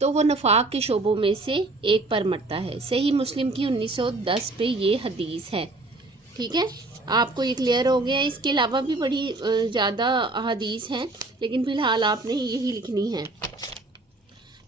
تو وہ نفاق کے شعبوں میں سے ایک پر مرتا ہے۔ صحیح مسلم کی 1910 پہ یہ حدیث ہے، ٹھیک ہے، آپ کو یہ کلیئر ہو گیا۔ اس کے علاوہ بھی بڑی زیادہ حدیث ہیں، لیکن فی الحال آپ نے یہی لکھنی ہے۔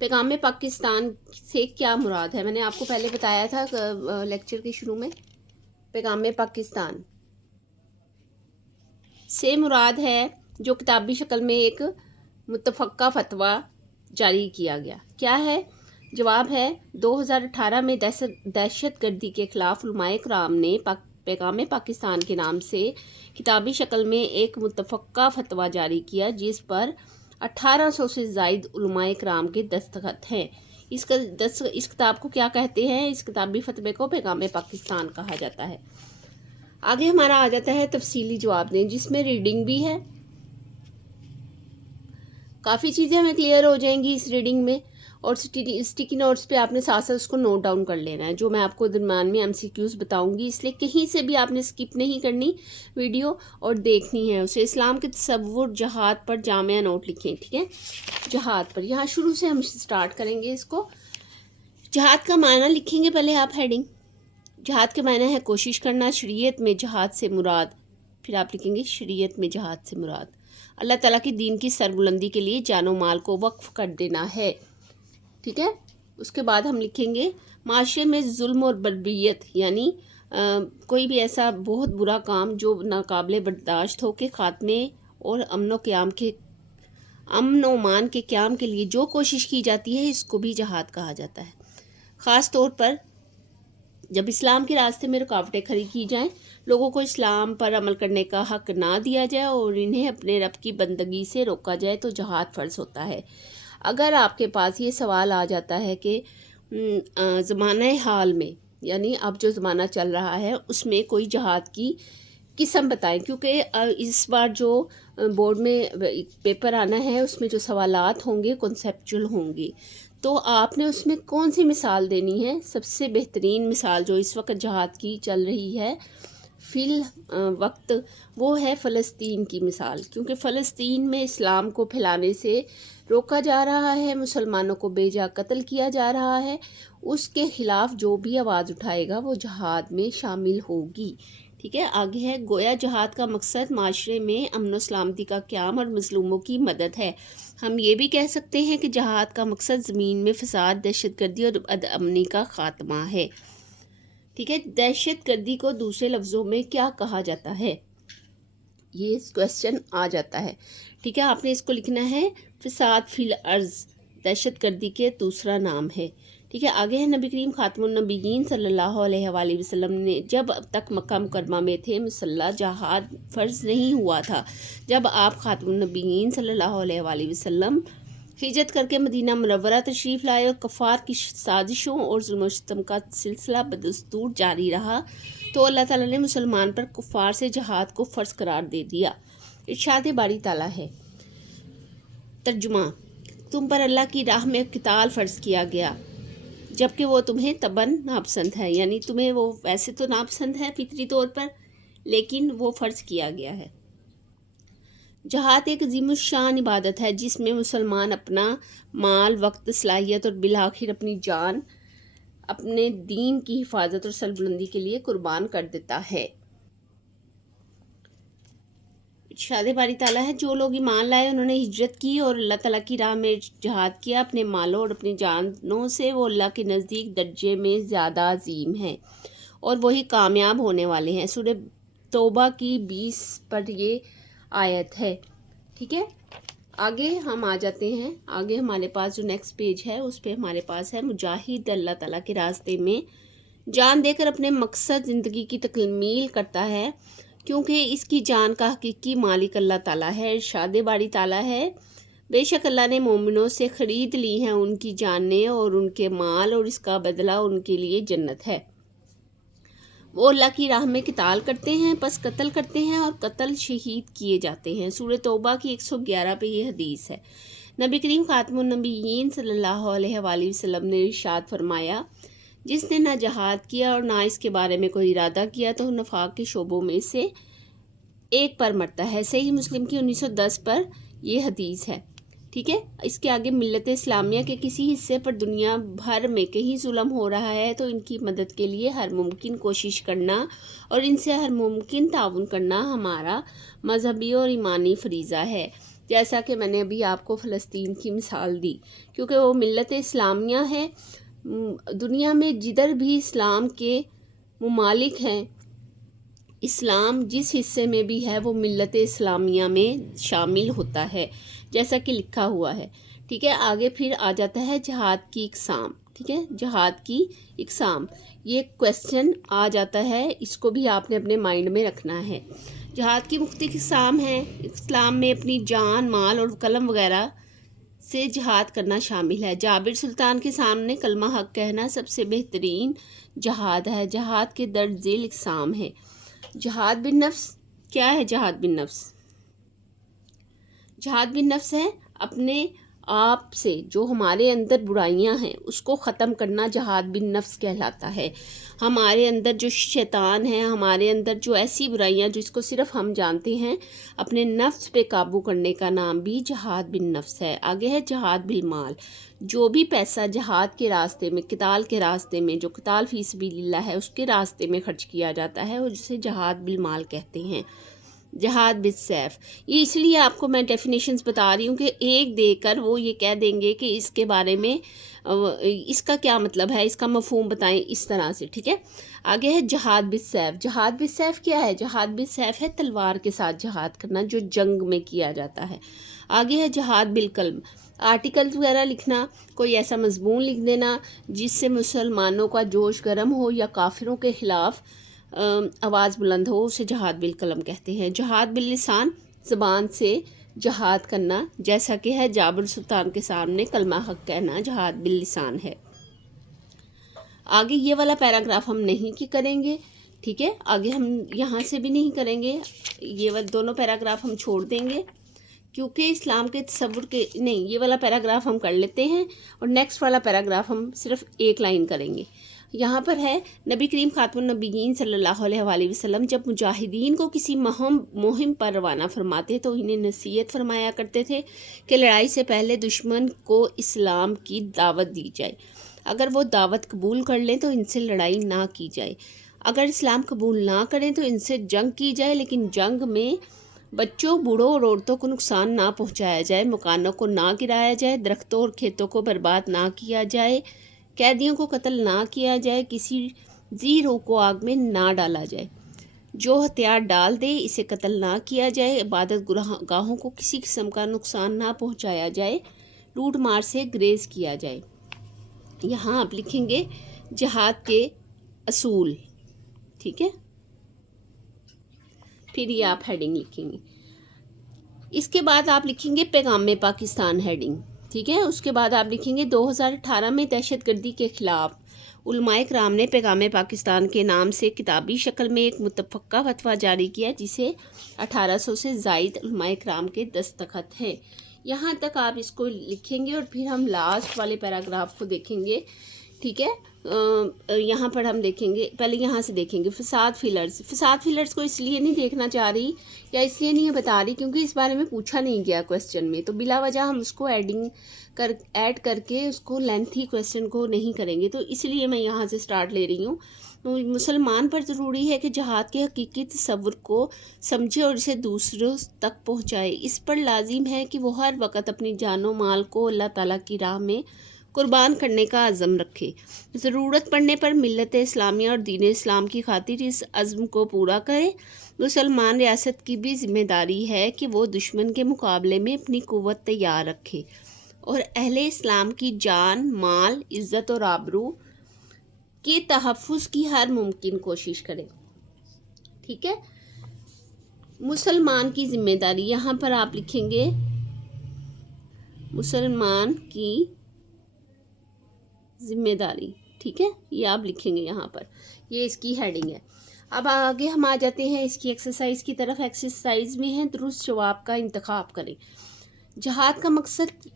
پیغام پاکستان سے کیا مراد ہے؟ میں نے آپ کو پہلے بتایا تھا لیکچر کے شروع میں، پیغام پاکستان سے مراد ہے جو کتابی شکل میں ایک متفقہ فتویٰ جاری کیا گیا۔ کیا ہے؟ جواب ہے 2018 میں دہشت گردی کے خلاف علماء کرام نے پیغام پاکستان کے نام سے کتابی شکل میں ایک متفقہ فتویٰ جاری کیا، جس پر 1800 سے زائد علماء کرام کے دستخط ہیں۔ اس کتاب کو کیا کہتے ہیں؟ اس کتابی فتوے کو پیغام پاکستان کہا جاتا ہے۔ آگے ہمارا آ جاتا ہے تفصیلی جواب دیں، جس میں ریڈنگ بھی ہے۔ کافی چیزیں ہمیں کلیئر ہو جائیں گی اس ریڈنگ میں، اور اسٹیکی نوٹس پہ آپ نے ساتھ ساتھ اس کو نوٹ ڈاؤن کر لینا ہے، جو میں آپ کو درمیان میں MCQs بتاؤں گی، اس لیے کہیں سے بھی آپ نے اسکپ نہیں کرنی ویڈیو اور دیکھنی ہے اسے۔ اسلام کے تصور جہاد پر جامع نوٹ لکھیں، ٹھیک ہے، جہاد پر۔ یہاں شروع سے ہم سٹارٹ کریں گے اس کو۔ جہاد کا معنی لکھیں گے پہلے آپ، ہیڈنگ۔ جہاد کے معنی ہے کوشش کرنا، شریعت میں جہاد سے مراد، پھر آپ لکھیں گے شریعت میں جہاد سے مراد اللہ تعالیٰ کی دین کی سربلندی کے لیے جان و مال کو وقف کر دینا ہے، ٹھیک ہے۔ اس کے بعد ہم لکھیں گے معاشرے میں ظلم اور بربریت، یعنی کوئی بھی ایسا بہت برا کام جو ناقابل برداشت ہو کے خاتمے اور امن و امان کے قیام کے لیے جو کوشش کی جاتی ہے، اس کو بھی جہاد کہا جاتا ہے۔ خاص طور پر جب اسلام کے راستے میں رکاوٹیں کھڑی کی جائیں، لوگوں کو اسلام پر عمل کرنے کا حق نہ دیا جائے اور انہیں اپنے رب کی بندگی سے روکا جائے، تو جہاد فرض ہوتا ہے۔ اگر آپ کے پاس یہ سوال آ جاتا ہے کہ زمانہ حال میں، یعنی اب جو زمانہ چل رہا ہے، اس میں کوئی جہاد کی قسم بتائیں، کیونکہ اس بار جو بورڈ میں پیپر آنا ہے اس میں جو سوالات ہوں گے کنسیپچول ہوں گے، تو آپ نے اس میں کون سی مثال دینی ہے؟ سب سے بہترین مثال جو اس وقت جہاد کی چل رہی ہے فی الوقت، وہ ہے فلسطین کی مثال، کیونکہ فلسطین میں اسلام کو پھیلانے سے روکا جا رہا ہے، مسلمانوں کو بے جا قتل کیا جا رہا ہے۔ اس کے خلاف جو بھی آواز اٹھائے گا وہ جہاد میں شامل ہوگی، ٹھیک ہے۔ آگے ہے گویا جہاد کا مقصد معاشرے میں امن و سلامتی کا قیام اور مظلوموں کی مدد ہے۔ ہم یہ بھی کہہ سکتے ہیں کہ جہاد کا مقصد زمین میں فساد، دہشت گردی اور بد امنی کا خاتمہ ہے، ٹھیک ہے۔ دہشت گردی کو دوسرے لفظوں میں کیا کہا جاتا ہے؟ یہ کویسچن آ جاتا ہے، ٹھیک ہے۔ آپ نے اس کو لکھنا ہے فساد فی الارض دہشت گردی کے دوسرا نام ہے، ٹھیک ہے۔ آگے ہے نبی کریم خاتم النبیین صلی اللہ علیہ وآلہ وسلم نے جب اب تک مکہ مکرمہ میں تھے مسلح جہاد فرض نہیں ہوا تھا۔ جب آپ خاتم النبیین صلی اللہ علیہ وآلہ وسلم ہجرت کر کے مدینہ منورہ تشریف لائے اور کفار کی سازشوں اور ظلم و ستم کا سلسلہ بدستور جاری رہا، تو اللہ تعالیٰ نے مسلمان پر کفار سے جہاد کو فرض قرار دے دیا۔ ارشاد باری تعالیٰ ہے، ترجمہ: تم پر اللہ کی راہ میں قتال فرض کیا گیا جبکہ وہ تمہیں طبعاً ناپسند ہے، یعنی تمہیں وہ ویسے تو ناپسند ہے فطری طور پر، لیکن وہ فرض کیا گیا ہے۔ جہاد ایک عظیم الشان عبادت ہے جس میں مسلمان اپنا مال، وقت، صلاحیت اور بالآخر اپنی جان اپنے دین کی حفاظت اور سربلندی کے لیے قربان کر دیتا ہے۔ ارشاد باری تعالیٰ ہے، جو لوگ ایمان لائے، انہوں نے ہجرت کی اور اللہ تعالیٰ کی راہ میں جہاد کیا اپنے مالوں اور اپنی جانوں سے، وہ اللہ کے نزدیک درجے میں زیادہ عظیم ہیں اور وہی کامیاب ہونے والے ہیں۔ سورہ توبہ کی 20 پر یہ آیت ہے، ٹھیک ہے۔ آگے ہم آ جاتے ہیں، آگے ہمارے پاس جو نیکسٹ پیج ہے اس پہ ہمارے پاس ہے مجاہد اللہ تعالیٰ کے راستے میں جان دے کر اپنے مقصد زندگی کی تکمیل کرتا ہے، کیونکہ اس کی جان کا حقیقی مالک اللہ تعالیٰ ہے۔ ارشاد باری تعالیٰ ہے، بے شک اللہ نے مومنوں سے خرید لی ہیں ان کی جانیں اور ان کے مال، اور اس کا بدلہ ان کے لیے جنت ہے۔ وہ اللہ کی راہ میں قتال کرتے ہیں، پس قتل کرتے ہیں اور قتل شہید کیے جاتے ہیں۔ سورہ توبہ کی 111 پہ یہ حدیث ہے۔ نبی کریم خاتم النبیین صلی اللہ علیہ وآلہ وسلم نے ارشاد فرمایا، جس نے نہ جہاد کیا اور نہ اس کے بارے میں کوئی ارادہ کیا تو نفاق کے شعبوں میں سے ایک پر مرتا ہے۔ صحیح مسلم کی 1910 پر یہ حدیث ہے۔ ٹھیک ہے. اس کے آگے ملت اسلامیہ کے کسی حصے پر دنیا بھر میں کہیں ظلم ہو رہا ہے تو ان کی مدد کے لیے ہر ممکن کوشش کرنا اور ان سے ہر ممکن تعاون کرنا ہمارا مذہبی اور ایمانی فریضہ ہے. جیسا کہ میں نے ابھی آپ کو فلسطین کی مثال دی، کیونکہ وہ ملت اسلامیہ ہے. دنیا میں جدھر بھی اسلام کے ممالک ہیں، اسلام جس حصے میں بھی ہے وہ ملت اسلامیہ میں شامل ہوتا ہے، جیسا کہ لکھا ہوا ہے. ٹھیک ہے. آگے پھر آ جاتا ہے جہاد کی اقسام. ٹھیک ہے. جہاد کی اقسام، یہ کویسچن آ جاتا ہے، اس کو بھی آپ نے اپنے مائنڈ میں رکھنا ہے. جہاد کی مختلف اقسام ہیں. اسلام میں اپنی جان، مال اور قلم وغیرہ سے جہاد کرنا شامل ہے. جابر سلطان کے سامنے کلمہ حق کہنا سب سے بہترین جہاد ہے. جہاد کے درج ذیل اقسام ہے. جہاد بن نفس. کیا ہے جہاد بن نفس؟ جہاد بن نفس ہے اپنے آپ سے جو ہمارے اندر برائیاں ہیں اس کو ختم کرنا، جہاد بن نفس کہلاتا ہے. ہمارے اندر جو شیطان ہے، ہمارے اندر جو ایسی برائیاں جس کو صرف ہم جانتے ہیں، اپنے نفس پہ قابو کرنے کا نام بھی جہاد بن نفس ہے. آگے ہے جہاد بالمال. جو بھی پیسہ جہاد کے راستے میں، قتال کے راستے میں، جو قتال فی سبیل اللہ ہے اس کے راستے میں خرچ کیا جاتا ہے، وہ جسے جہاد بالمال کہتے ہیں. جہاد بالسیف، یہ اس لیے آپ کو میں ڈیفینیشنز بتا رہی ہوں کہ ایک دے کر وہ یہ کہہ دیں گے کہ اس کے بارے میں اس کا کیا مطلب ہے، اس کا مفہوم بتائیں، اس طرح سے. ٹھیک ہے. آگے ہے جہاد بالسیف. جہاد بالسیف کیا ہے؟ جہاد بالسیف ہے تلوار کے ساتھ جہاد کرنا جو جنگ میں کیا جاتا ہے. آگے ہے جہاد بالقلم. آرٹیکل وغیرہ لکھنا، کوئی ایسا مضمون لکھ دینا جس سے مسلمانوں کا جوش گرم ہو یا کافروں کے خلاف آواز بلند ہو، اسے جہاد بالقلم کہتے ہیں. جہاد باللسان، زبان سے جہاد کرنا، جیسا کہ ہے جابر سلطان کے سامنے کلمہ حق کہنا جہاد باللسان ہے. آگے یہ والا پیراگراف ہم نہیں کریں گے. ٹھیک ہے. آگے ہم یہاں سے بھی نہیں کریں گے، یہ دونوں پیراگراف ہم چھوڑ دیں گے کیونکہ اسلام کے تصور کے نہیں. یہ والا پیراگراف ہم کر لیتے ہیں اور نیکسٹ والا پیراگراف ہم صرف ایک لائن کریں گے. یہاں پر ہے نبی کریم خاتم النبیین صلی اللہ علیہ وآلہ وسلم جب مجاہدین کو کسی مہم پر روانہ فرماتے تو انہیں نصیحت فرمایا کرتے تھے کہ لڑائی سے پہلے دشمن کو اسلام کی دعوت دی جائے. اگر وہ دعوت قبول کر لیں تو ان سے لڑائی نہ کی جائے. اگر اسلام قبول نہ کریں تو ان سے جنگ کی جائے، لیکن جنگ میں بچوں، بوڑھوں اور عورتوں کو نقصان نہ پہنچایا جائے، مکانوں کو نہ گرایا جائے، درختوں اور کھیتوں کو برباد نہ کیا جائے، قیدیوں کو قتل نہ کیا جائے، کسی ذی روح کو آگ میں نہ ڈالا جائے، جو ہتھیار ڈال دے اسے قتل نہ کیا جائے، عبادت گاہوں کو کسی قسم کا نقصان نہ پہنچایا جائے، لوٹ مار سے گریز کیا جائے. یہاں آپ لکھیں گے جہاد کے اصول. ٹھیک ہے. پھر یہ آپ ہیڈنگ لکھیں گے. اس کے بعد آپ لکھیں گے پیغام پاکستان ہیڈنگ. ٹھیک ہے. اس کے بعد آپ لکھیں گے 2018 میں دہشت گردی کے خلاف علماء کرام نے پیغام پاکستان کے نام سے کتابی شکل میں ایک متفقہ فتویٰ جاری کیا جسے 1800 سے زائد علماء کرام کے دستخط ہیں. یہاں تک آپ اس کو لکھیں گے اور پھر ہم لاسٹ والے پیراگراف کو دیکھیں گے. ٹھیک ہے. یہاں پر ہم دیکھیں گے، پہلے یہاں سے دیکھیں گے فساد فلرز. فساد فلرز کو اس لیے نہیں دیکھنا چاہ رہی یا اس لیے نہیں بتا رہی کیونکہ اس بارے میں پوچھا نہیں گیا کویسچن میں، تو بلا وجہ ہم اس کو ایڈ کر کے اس کو لینتھی کویسچن کو نہیں کریں گے، تو اس لیے میں یہاں سے سٹارٹ لے رہی ہوں. مسلمان پر ضروری ہے کہ جہاد کے حقیقی تصور کو سمجھے اور اسے دوسروں تک پہنچائے. اس پر لازم ہے کہ وہ ہر وقت اپنی جان و مال کو اللہ تعالیٰ کی راہ میں قربان کرنے کا عزم رکھے. ضرورت پڑنے پر ملت اسلامیہ اور دین اسلام کی خاطر اس عزم کو پورا کرے. مسلمان ریاست کی بھی ذمہ داری ہے کہ وہ دشمن کے مقابلے میں اپنی قوت تیار رکھے اور اہل اسلام کی جان، مال، عزت اور آبرو کے تحفظ کی ہر ممکن کوشش کرے. ٹھیک ہے. مسلمان کی ذمہ داری، یہاں پر آپ لکھیں گے مسلمان کی ذمہ داری. ٹھیک ہے. یہ آپ لکھیں گے یہاں پر، یہ اس کی ہیڈنگ ہے. اب آگے ہم آ جاتے ہیں اس کی ایکسرسائز کی طرف. ایکسرسائز میں ہے درست جواب کا انتخاب کریں. جہاد کا مقصد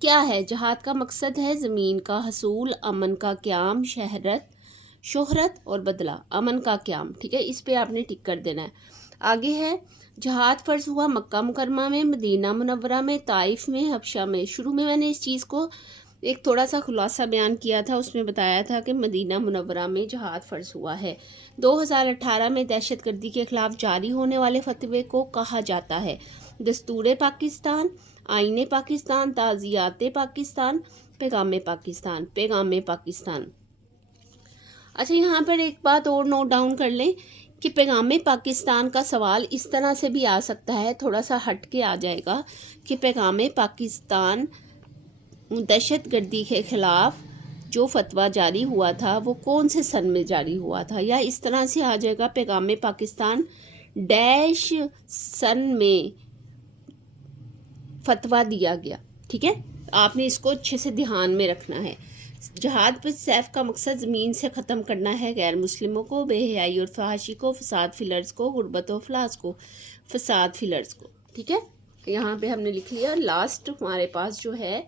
کیا ہے؟ جہاد کا مقصد ہے زمین کا حصول، امن کا قیام، شہرت اور بدلہ. امن کا قیام. ٹھیک ہے. اس پہ آپ نے ٹک کر دینا ہے. آگے ہے جہاد فرض ہوا مکہ مکرمہ میں، مدینہ منورہ میں، طائف میں، حبشہ میں۔ شروع میں نے اس چیز کو ایک تھوڑا سا خلاصہ بیان کیا تھا، اس میں بتایا تھا کہ مدینہ منورہ میں جہاد فرض ہوا ہے۔ 2018 میں دہشت گردی کے خلاف جاری ہونے والے فتوے کو کہا جاتا ہے دستور پاکستان، آئین پاکستان، تعزیات پاکستان، پیغام پاکستان، پیغام پاکستان۔ اچھا، یہاں پر ایک بات اور نوٹ ڈاؤن کر لیں کہ پیغام پاکستان کا سوال اس طرح سے بھی آ سکتا ہے، تھوڑا سا ہٹ کے آ جائے گا کہ پیغام پاکستان دہشت گردی کے خلاف جو فتویٰ جاری ہوا تھا وہ کون سے سن میں جاری ہوا تھا، یا اس طرح سے آ جائے گا پیغام پاکستان ڈیش سن میں فتویٰ دیا گیا۔ ٹھیک ہے، آپ نے اس کو اچھے سے دھیان میں رکھنا ہے۔ جہاد پر سیف کا مقصد زمین سے ختم کرنا ہے غیر مسلموں کو، بے حیائی اور فحاشی کو، فساد فی الارض کو، غربت و افلاس کو، فساد فی الارض کو۔ ٹھیک ہے، یہاں پہ ہم نے لکھ لیا۔ لاسٹ ہمارے پاس جو ہے،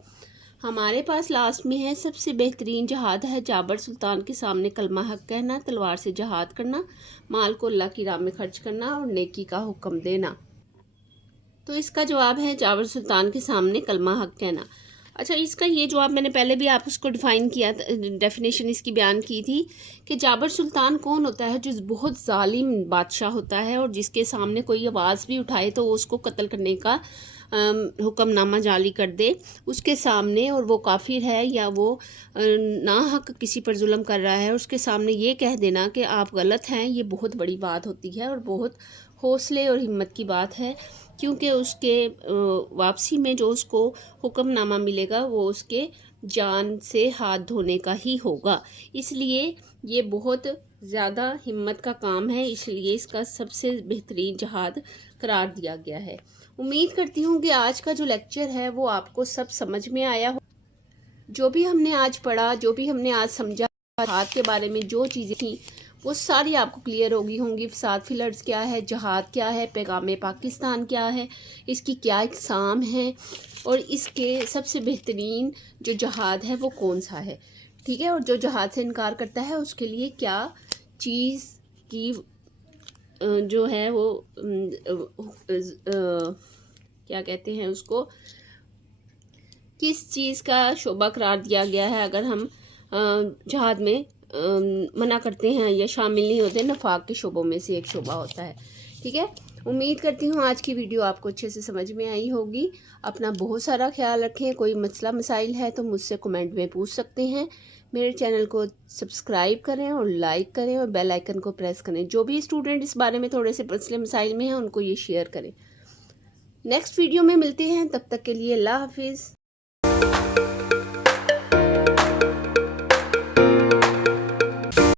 ہمارے پاس لاسٹ میں ہے سب سے بہترین جہاد ہے جابر سلطان کے سامنے کلمہ حق کہنا، تلوار سے جہاد کرنا، مال کو اللہ کی راہ میں خرچ کرنا اور نیکی کا حکم دینا۔ تو اس کا جواب ہے جابر سلطان کے سامنے کلمہ حق کہنا۔ اچھا، اس کا یہ جواب میں نے پہلے بھی آپ اس کو ڈیفائن کیا، ڈیفینیشن اس کی بیان کی تھی کہ جابر سلطان کون ہوتا ہے؟ جو بہت ظالم بادشاہ ہوتا ہے اور جس کے سامنے کوئی آواز بھی اٹھائے تو وہ اس کو قتل کرنے کا حکم نامہ جاری کر دے اس کے سامنے، اور وہ کافر ہے یا وہ ناحق کسی پر ظلم کر رہا ہے، اس کے سامنے یہ کہہ دینا کہ آپ غلط ہیں، یہ بہت بڑی بات ہوتی ہے اور بہت حوصلے اور ہمت کی بات ہے، کیونکہ اس کے واپسی میں جو اس کو حکم نامہ ملے گا وہ اس کے جان سے ہاتھ دھونے کا ہی ہوگا۔ اس لیے یہ بہت زیادہ ہمت کا کام ہے، اس لیے اس کا سب سے بہترین جہاد قرار دیا گیا ہے۔ امید کرتی ہوں کہ آج کا جو لیکچر ہے وہ آپ کو سب سمجھ میں آیا ہو۔ جو بھی ہم نے آج پڑھا، جو بھی ہم نے آج سمجھا، جہاد کے بارے میں جو چیزیں تھیں وہ ساری آپ کو کلیئر ہوگی ہوں گی۔ فساد فی الارض کیا ہے، جہاد کیا ہے، پیغام پاکستان کیا ہے، اس کی کیا اقسام ہیں، اور اس کے سب سے بہترین جو جہاد ہے وہ کون سا ہے۔ ٹھیک ہے، اور جو جہاد سے انکار کرتا ہے اس کے لیے کیا چیز کی جو ہے وہ کیا کہتے ہیں اس کو، کس چیز کا شعبہ قرار دیا گیا ہے اگر ہم جہاد میں منع کرتے ہیں یا شامل نہیں ہوتے۔ نفاق کے شعبوں میں سے ایک شعبہ ہوتا ہے۔ ٹھیک ہے، امید کرتی ہوں آج کی ویڈیو آپ کو اچھے سے سمجھ میں آئی ہوگی۔ اپنا بہت سارا خیال رکھیں، کوئی مسئلہ مسائل ہے تو مجھ سے کمنٹ میں پوچھ سکتے ہیں۔ میرے چینل کو سبسکرائب کریں اور لائک کریں اور بیل آئیکن کو پریس کریں۔ جو بھی اسٹوڈنٹ اس بارے میں تھوڑے سے مسئلے مسائل میں ہیں ان کو یہ شیئر کریں۔ نیکسٹ ویڈیو میں ملتے ہیں، تب تک کے لیے اللہ حافظ۔